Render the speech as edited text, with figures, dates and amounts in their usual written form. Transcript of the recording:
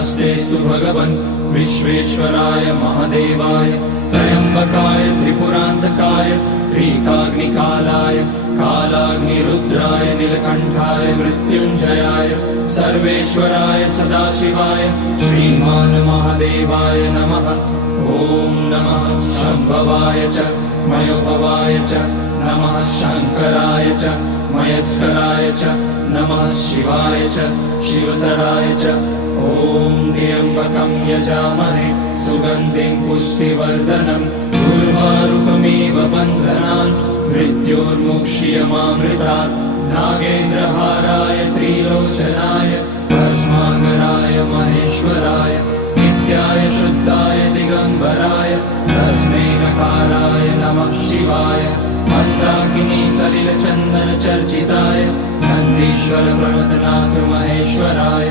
नमस्तेस्तु भगवन् विश्वेश्वराय महादेवाय त्र्यम्बकाय त्रिपुरान्तकाय त्रिकाग्निकालाय कालाग्निरुद्राय नीलकण्ठाय मृत्युञ्जयाय सर्वेश्वराय सदाशिवाय श्रीमान् महादेवाय नमः। ॐ नमः शम्भवाय च मयोभवाय च नमः शङ्कराय च मयस्कराय च नमः शिवाय च शिवतराय च। ॐ त्र्यम्बकं यजामहे सुगन्धिं पुष्टिवर्धनम् उर्वारुकमिव बन्धनान् मृत्योर्मुक्ष्यमामृतात्। नागेन्द्रहाराय त्रिलोचनाय भस्माकराय महेश्वराय नित्याय शुद्धाय दिगम्बराय तस्मै नकाराय नमः शिवाय। मन्दाकिनी सलिलचन्दन चर्चिताय नन्दीश्वर प्रमथनाथ महेश्वराय